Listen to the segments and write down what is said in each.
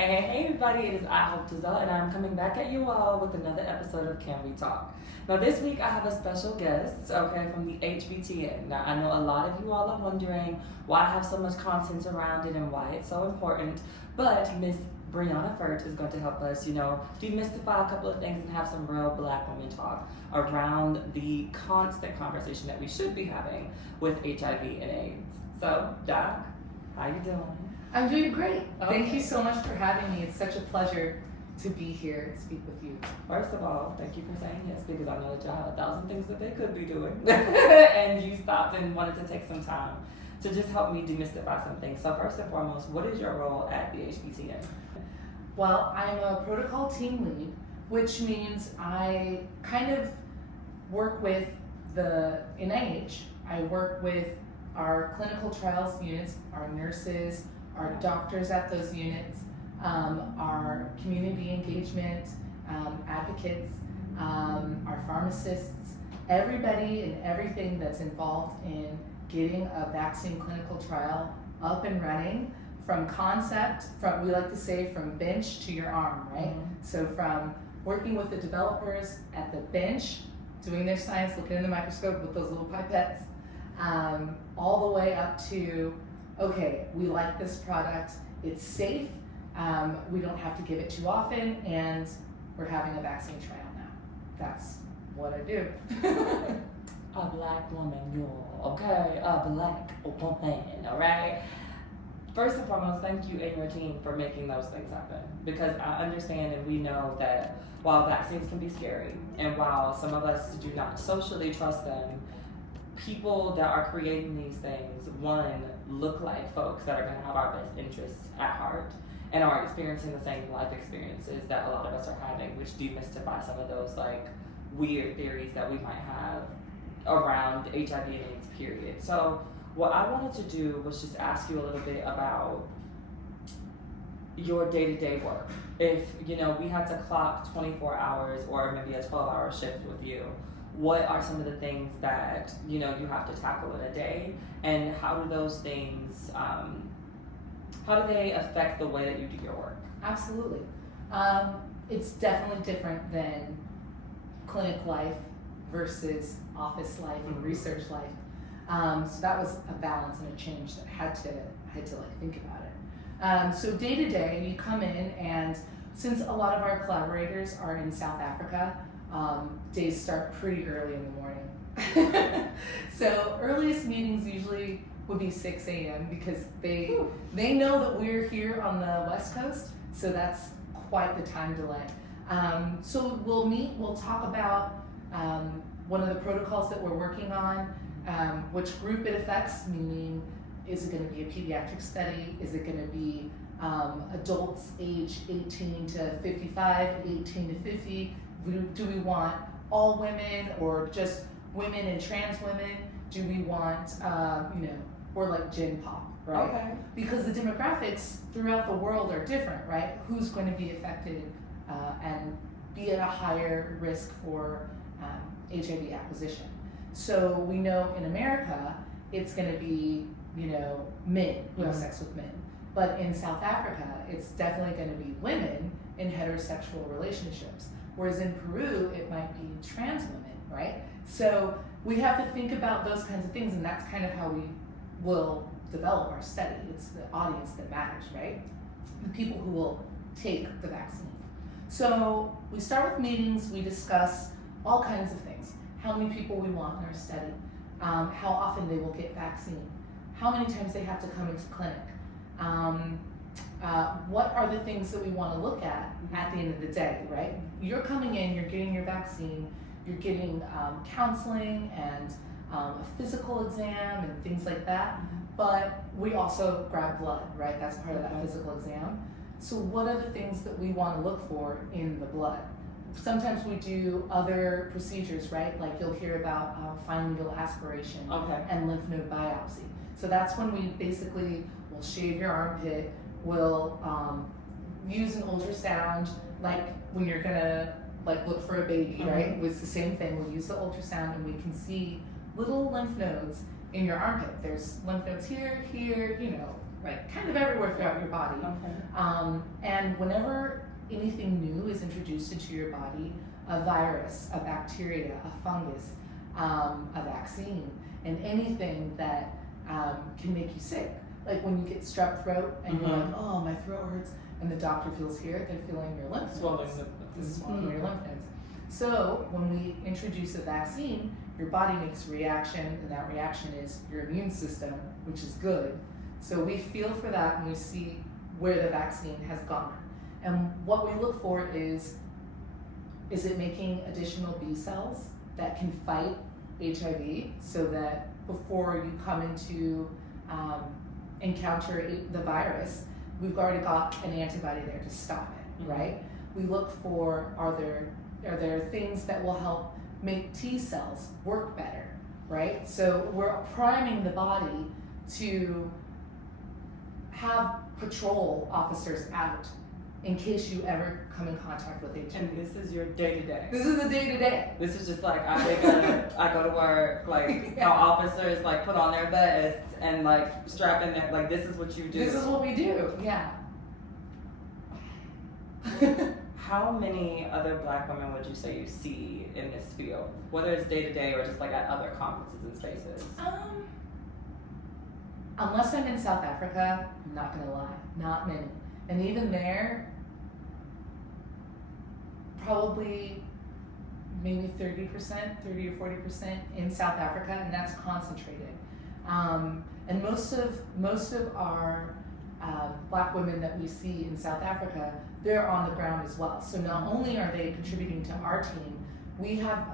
Hey everybody, it is I Hope Tazelle, and I'm coming back at you all with another episode of Can We Talk. Now this week I have a special guest, from the HBTN. Now I know a lot of you all are wondering why I have so much content around it and why it's so important, but Miss Brianna Furt is going to help us, demystify a couple of things and have some real Black women talk around the constant conversation that we should be having with HIV and AIDS. So, Doc, how you doing? I'm doing great. Okay. Thank you so much for having me. It's such a pleasure to be here and speak with you. First of all, thank you for saying yes, because I know that y'all have 1,000 things that they could be doing. And you stopped and wanted to take some time to just help me demystify some things. So first and foremost, what is your role at the HBTN? Well, I'm a protocol team lead, which means I kind of work with the NIH. I work with our clinical trials units, our nurses, our doctors at those units, our community engagement advocates, our pharmacists, everybody and everything that's involved in getting a vaccine clinical trial up and running from concept, we like to say from bench to your arm, right? Mm-hmm. So from working with the developers at the bench, doing their science, looking in the microscope with those little pipettes, all the way up to, okay, we like this product, it's safe, we don't have to give it too often, and we're having a vaccine trial now. That's what I do. A Black woman, y'all, okay? A Black woman, all right? First and foremost, thank you and your team for making those things happen, because I understand and we know that while vaccines can be scary and while some of us do not socially trust them, people that are creating these things, one, look like folks that are going to have our best interests at heart and are experiencing the same life experiences that a lot of us are having, which demystify some of those like weird theories that we might have around HIV and AIDS, period. So what I wanted to do was just ask you a little bit about your day-to-day work. If, we had to clock 24 hours or maybe a 12-hour shift with you, what are some of the things that, you have to tackle in a day, and how do those things, how do they affect the way that you do your work? Absolutely. It's definitely different than clinic life versus office life and research life. So that was a balance and a change that I had to think about it. So day to day, you come in, and since a lot of our collaborators are in South Africa, days start pretty early in the morning. So earliest meetings usually would be 6 a.m. because they know that we're here on the West Coast, so that's quite the time delay. So we'll meet, we'll talk about one of the protocols that we're working on, which group it affects, meaning is it going to be a pediatric study? Is it going to be adults age 18 to 55, 18 to 50? Do we want all women or just women and trans women? Do we want, or like Gen Pop, right? Okay. Because the demographics throughout the world are different, right? Who's going to be affected and be at a higher risk for HIV acquisition? So we know in America, it's going to be, men who have sex with men. But in South Africa, it's definitely going to be women in heterosexual relationships. Whereas in Peru, it might be trans women, right? So we have to think about those kinds of things, and that's kind of how we will develop our study. It's the audience that matters, right? The people who will take the vaccine. So we start with meetings, we discuss all kinds of things. How many people we want in our study, how often they will get vaccine, how many times they have to come into clinic, what are the things that we want to look at the end of the day, right? You're coming in, you're getting your vaccine, you're getting counseling and a physical exam and things like that, but we also grab blood, right? That's part of that physical exam. So what are the things that we want to look for in the blood? Sometimes we do other procedures, right? Like you'll hear about fine needle aspiration and lymph node biopsy. So that's when we basically will shave your armpit, we'll use an ultrasound, like when you're gonna look for a baby, right? It's the same thing. We'll use the ultrasound and we can see little lymph nodes in your armpit. There's lymph nodes here, right, kind of everywhere throughout your body. Okay. And whenever anything new is introduced into your body, a virus, a bacteria, a fungus, a vaccine, and anything that can make you sick. Like when you get strep throat and you're like, oh, my throat hurts, and the doctor feels here, they're feeling your lymph nodes. Swelling your lymph nodes. So when we introduce a vaccine, your body makes a reaction, and that reaction is your immune system, which is good. So we feel for that and we see where the vaccine has gone. And what we look for is it making additional B cells that can fight HIV, so that before you come into encounter the virus, we've already got an antibody there to stop it, right? We look for, are there things that will help make T cells work better, right? So we're priming the body to have patrol officers out in case you ever come in contact with HIV. And this is your day-to-day. This is the day-to-day. This is just like, I go to work, like, our officers, like, put on their vests and, like, strap in their, like, this is what you do. This is what we do, yeah. How many other Black women would you say you see in this field? Whether it's day-to-day or just, like, at other conferences and spaces? Unless I'm in South Africa, I'm not gonna lie, not many. And even there, probably maybe 30%, 30 or 40% in South Africa, and that's concentrated. And most of our Black women that we see in South Africa, they're on the ground as well. So not only are they contributing to our team, we have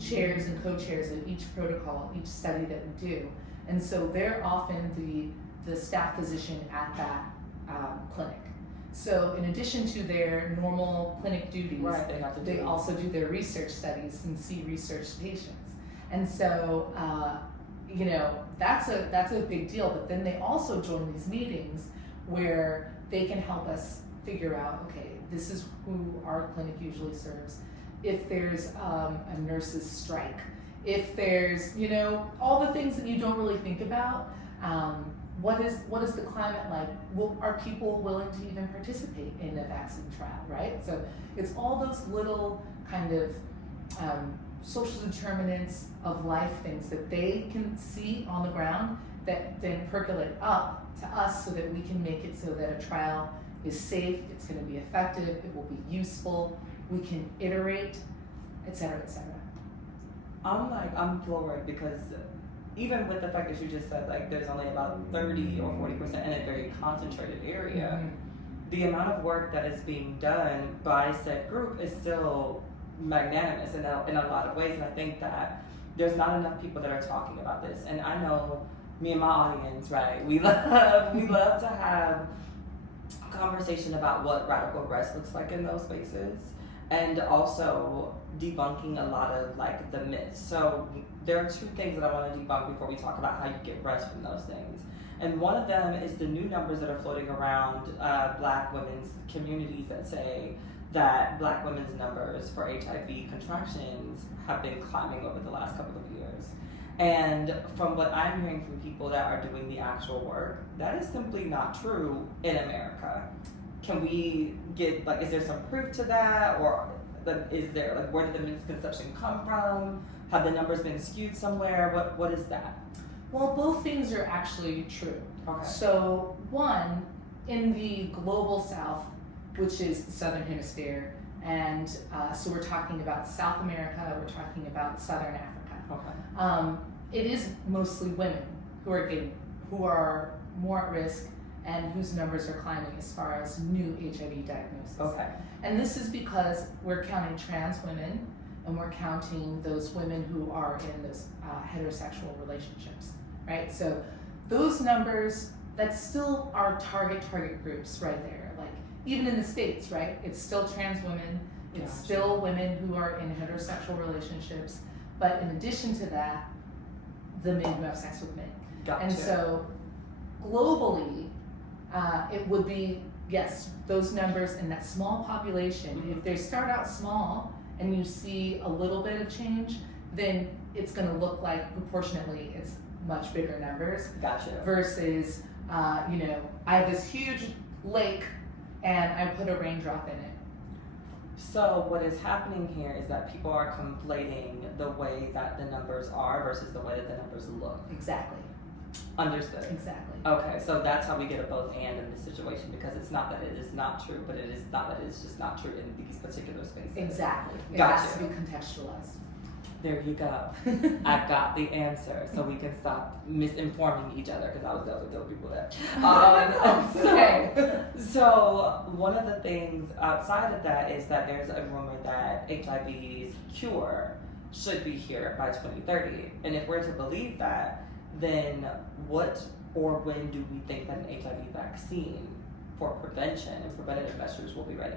chairs and co-chairs at each protocol, each study that we do. And so they're often the staff physician at that clinic. So in addition to their normal clinic duties, they also do their research studies and see research patients. And so, that's a big deal. But then they also join these meetings where they can help us figure out, okay, this is who our clinic usually serves. If there's a nurse's strike, if there's, all the things that you don't really think about. What is the climate like? Are people willing to even participate in a vaccine trial, right? So it's all those little kind of social determinants of life things that they can see on the ground that then percolate up to us so that we can make it so that a trial is safe, it's going to be effective, it will be useful, we can iterate, et cetera, et cetera. I'm floored because even with the fact that you just said, like, there's only about 30 or 40% in a very concentrated area, the amount of work that is being done by said group is still magnanimous in a lot of ways. And I think that there's not enough people that are talking about this. And I know me and my audience, right, we love to have a conversation about what radical rest looks like in those spaces, and also debunking a lot of, like, the myths. So there are two things that I want to debunk before we talk about how you get rest from those things. And one of them is the new numbers that are floating around Black women's communities that say that Black women's numbers for HIV contractions have been climbing over the last couple of years. And from what I'm hearing from people that are doing the actual work, that is simply not true in America. Can we get, like, is there some proof to that? Or is there, like, where did the misconception come from? Have the numbers been skewed somewhere? What is that? Well, both things are actually true. Okay. So one, in the global South, which is the Southern Hemisphere, and so we're talking about South America, we're talking about Southern Africa. Okay. It is mostly women who are more at risk and whose numbers are climbing as far as new HIV diagnoses. Okay. And this is because we're counting trans women and we're counting those women who are in those heterosexual relationships, right? So those numbers, that's still our target groups right there. Like, even in the States, right? It's still trans women, it's still women who are in heterosexual relationships, but in addition to that, the men who have sex with men. Gotcha. And so globally, it would be, yes, those numbers in that small population, if they start out small and you see a little bit of change, then it's going to look like proportionately it's much bigger numbers. Gotcha. Versus I have this huge lake and I put a raindrop in it. So what is happening here is that people are conflating the way that the numbers are versus the way that the numbers look. Exactly. Understood. Exactly. Okay, so that's how we get a both and in this situation, because it's not that it is not true, but it is not that it's just not true in these particular spaces. Exactly. It Gotcha. has to be contextualized. There you go. I've got the answer, so we can stop misinforming each other, because I was definitely telling people that. Okay. So one of the things outside of that is that there's a rumor that HIV's cure should be here by 2030. And if we're to believe that, then what or when do we think that an HIV vaccine for prevention and preventative measures will be ready?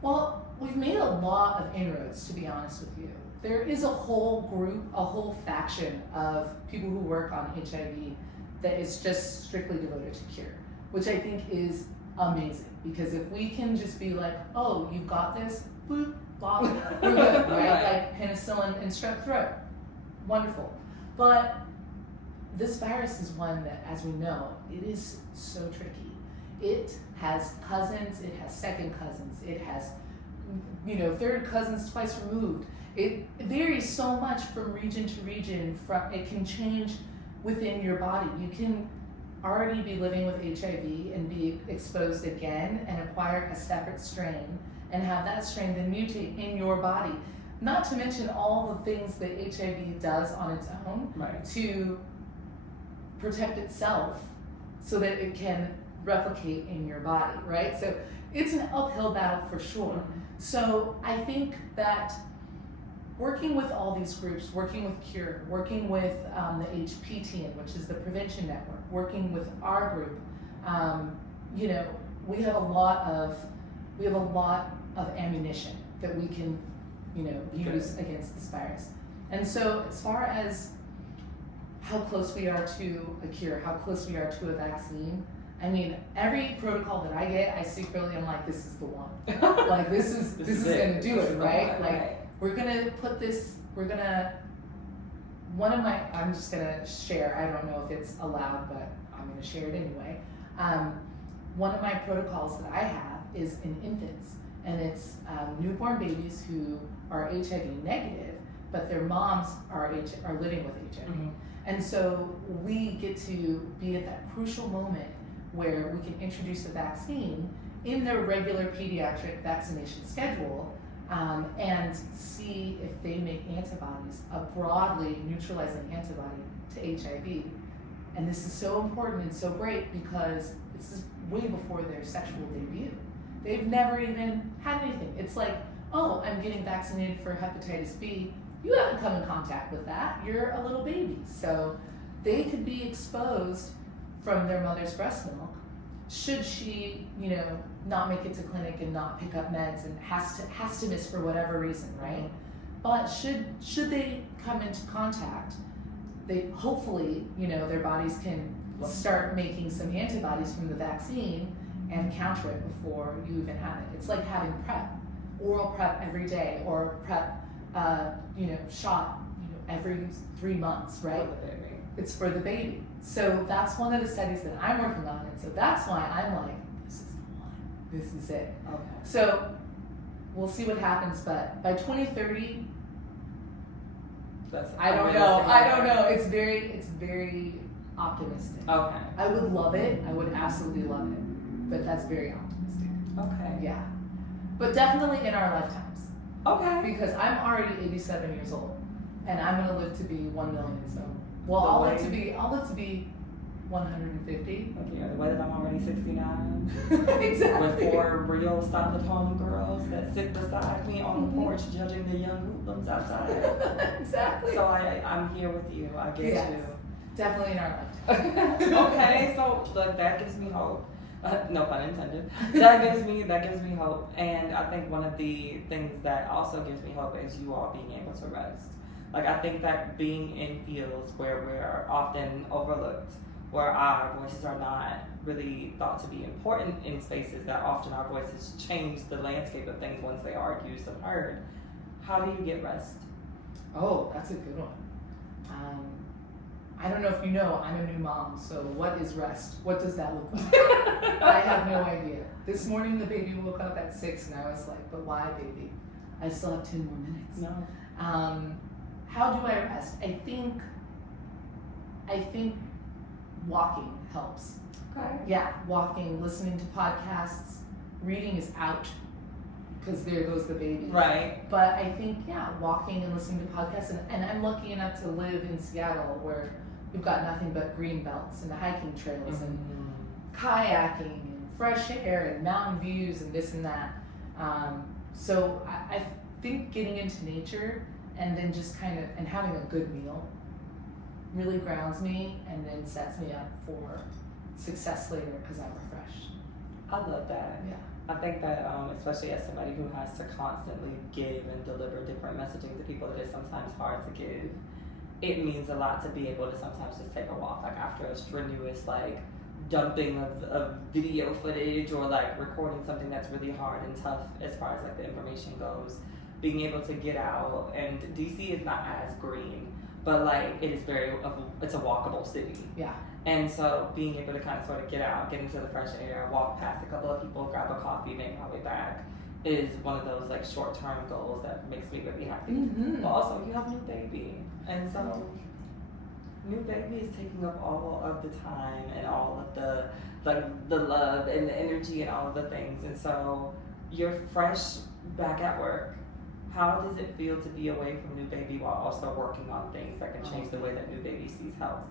Well, we've made a lot of inroads, to be honest with you. There is a whole group, a whole faction of people who work on HIV that is just strictly devoted to cure, which I think is amazing. Because if we can just be like, oh, you've got this, boop, blah, we're good, right? Like penicillin and strep throat. Wonderful. But this virus is one that, as we know, it is so tricky. It has cousins, it has second cousins, it has, third cousins twice removed. It varies so much from region to region. It can change within your body. You can already be living with HIV and be exposed again and acquire a separate strain and have that strain then mutate in your body. Not to mention all the things that HIV does on its own to protect itself so that it can replicate in your body, right? So it's an uphill battle for sure. Mm-hmm. So I think that working with all these groups, working with CURE, working with the HPTN, which is the Prevention Network, working with our group, we have a lot of ammunition that we can, use against this virus. And so as far as how close we are to a cure, how close we are to a vaccine, I mean, every protocol that I get, I secretly am like, this is the one. Like, this is gonna do it, right? Like, we're gonna put this, I'm just gonna share, I don't know if it's allowed, but I'm gonna share it anyway. One of my protocols that I have is in infants, and it's newborn babies who are HIV negative, but their moms are living with HIV. Mm-hmm. And so we get to be at that crucial moment where we can introduce a vaccine in their regular pediatric vaccination schedule and see if they make antibodies, a broadly neutralizing antibody to HIV. And this is so important and so great because this is way before their sexual debut. They've never even had anything. It's like, oh, I'm getting vaccinated for hepatitis B. You haven't come in contact with that. You're a little baby. So they could be exposed from their mother's breast milk should she, not make it to clinic and not pick up meds and has to miss for whatever reason, right? But should they come into contact, they hopefully, their bodies can start making some antibodies from the vaccine and counter it before you even have it. It's like having PrEP, oral PrEP every day, or PrEP shot, every 3 months, right? It's for the baby. So that's one of the studies that I'm working on, and so that's why I'm like, this is the one. This is it. Okay. So we'll see what happens, but by 2030, I don't know. It's very optimistic. Okay. I would love it. I would absolutely love it, but that's very optimistic. Okay. Yeah. But definitely in our lifetimes. Okay. Because I'm already 87 years old, and I'm gonna live to be 1 million. So, I'll live to be 150. Okay. The way that I'm already 69. Exactly. With 4 real solid home girls that sit beside me on the porch judging the young hoodlums outside. Exactly. So I'm here with you. I get you. Definitely in our lifetime. Okay. So that gives me hope. No pun intended. That gives me hope, and I think one of the things that also gives me hope is you all being able to rest. Like, I think that being in fields where we're often overlooked, where our voices are not really thought to be important in spaces that often our voices change the landscape of things once they are used and heard. How do you get rest? Oh, that's a good one. I don't know if you know, I'm a new mom, so what is rest? What does that look like? I have no idea. This morning the baby woke up at 6 and I was like, but why, baby? I still have 10 more minutes. No. How do I rest? I think walking helps. Okay. Yeah, walking, listening to podcasts, reading is out because there goes the baby. Right. But I think, yeah, walking and listening to podcasts, and I'm lucky enough to live in Seattle where we've got nothing but green belts and hiking trails and kayaking and fresh air and mountain views and this and that. So I think getting into nature and then just kind of, and having a good meal really grounds me and then sets me up for success later because I'm refreshed. I love that. Yeah. I think that, especially as somebody who has to constantly give and deliver different messaging to people that is sometimes hard to give, it means a lot to be able to sometimes just take a walk, like after a strenuous, like, dumping of video footage or like recording something that's really hard and tough as far as like the information goes. Being able to get out, and DC is not as green, but like it is it's a walkable city. Yeah. And so being able to kind of sort of get out, get into the fresh air, walk past a couple of people, grab a coffee, make my way back is one of those like short-term goals that makes me really happy. Mm-hmm. But also you have a new baby, and so new baby is taking up all of the time and all of the like the love and the energy and all of the things. And so you're fresh back at work. How does it feel to be away from new baby while also working on things that can change the way that new baby sees health?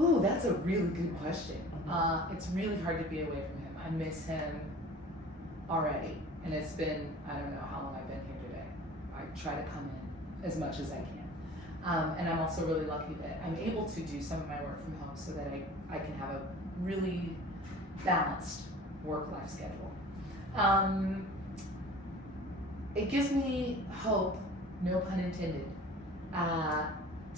Ooh, that's a really good question. It's really hard to be away from him. I miss him already, and it's been, I don't know how long I've been here today. I try to come in as much as I can. And I'm also really lucky that I'm able to do some of my work from home so that I can have a really balanced work-life schedule. It gives me hope, no pun intended,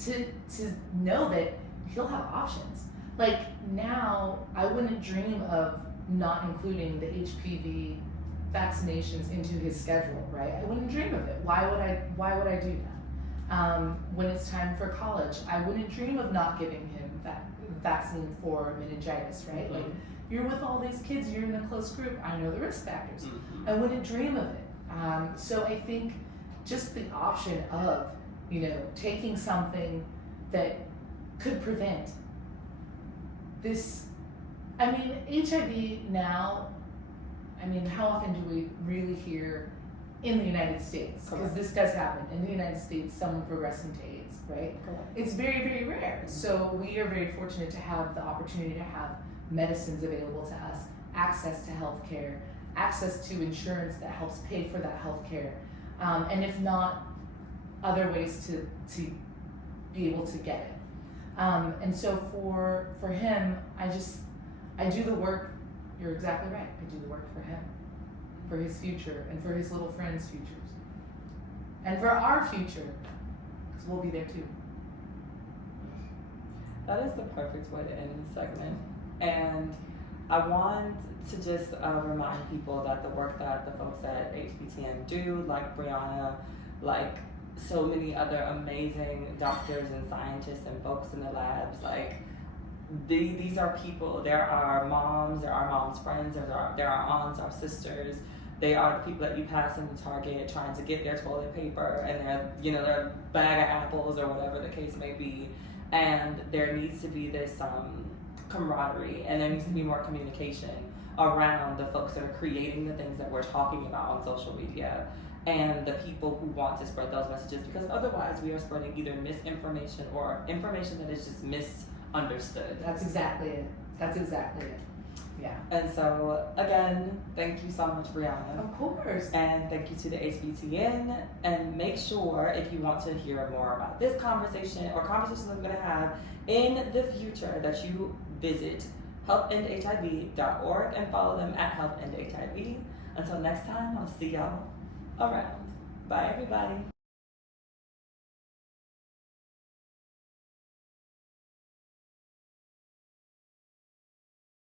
to know that he'll have options. Like now, I wouldn't dream of not including the HPV vaccinations into his schedule, right? I wouldn't dream of it. Why would I do that? When it's time for college, I wouldn't dream of not giving him that vaccine for meningitis, right? Mm-hmm. Like you're with all these kids, you're in a close group. I know the risk factors. Mm-hmm. I wouldn't dream of it. So I think just the option of, taking something that could prevent this. I mean, HIV now, how often do we really hear in the United States? Because this does happen. In the United States, someone progressing to AIDS, right? Correct. It's very, very rare. So we are very fortunate to have the opportunity to have medicines available to us, access to health care, access to insurance that helps pay for that health care, and if not, other ways to be able to get it. And so for him, I do the work. You're exactly right. I do the work for him, for his future, and for his little friends' futures, and for our future, because we'll be there too. That is the perfect way to end this segment. And I want to just remind people that the work that the folks at HBTN do, like Brianna, like so many other amazing doctors and scientists and folks in the labs, like these are people. There are moms, there are moms' friends, there are aunts, our sisters. They are the people that you pass in the Target trying to get their toilet paper and their bag of apples or whatever the case may be. And there needs to be this camaraderie, and there needs to be more communication around the folks that are creating the things that we're talking about on social media and the people who want to spread those messages, because otherwise we are spreading either misinformation or information that is just misunderstood. That's exactly it. Yeah. And so again, thank you so much, Brianna. Of course. And thank you to the HBTN. And make sure, if you want to hear more about this conversation or conversations I'm going to have in the future, that you visit helpendhiv.org and follow them at helpendhiv. Until next time, I'll see y'all around. Bye, everybody.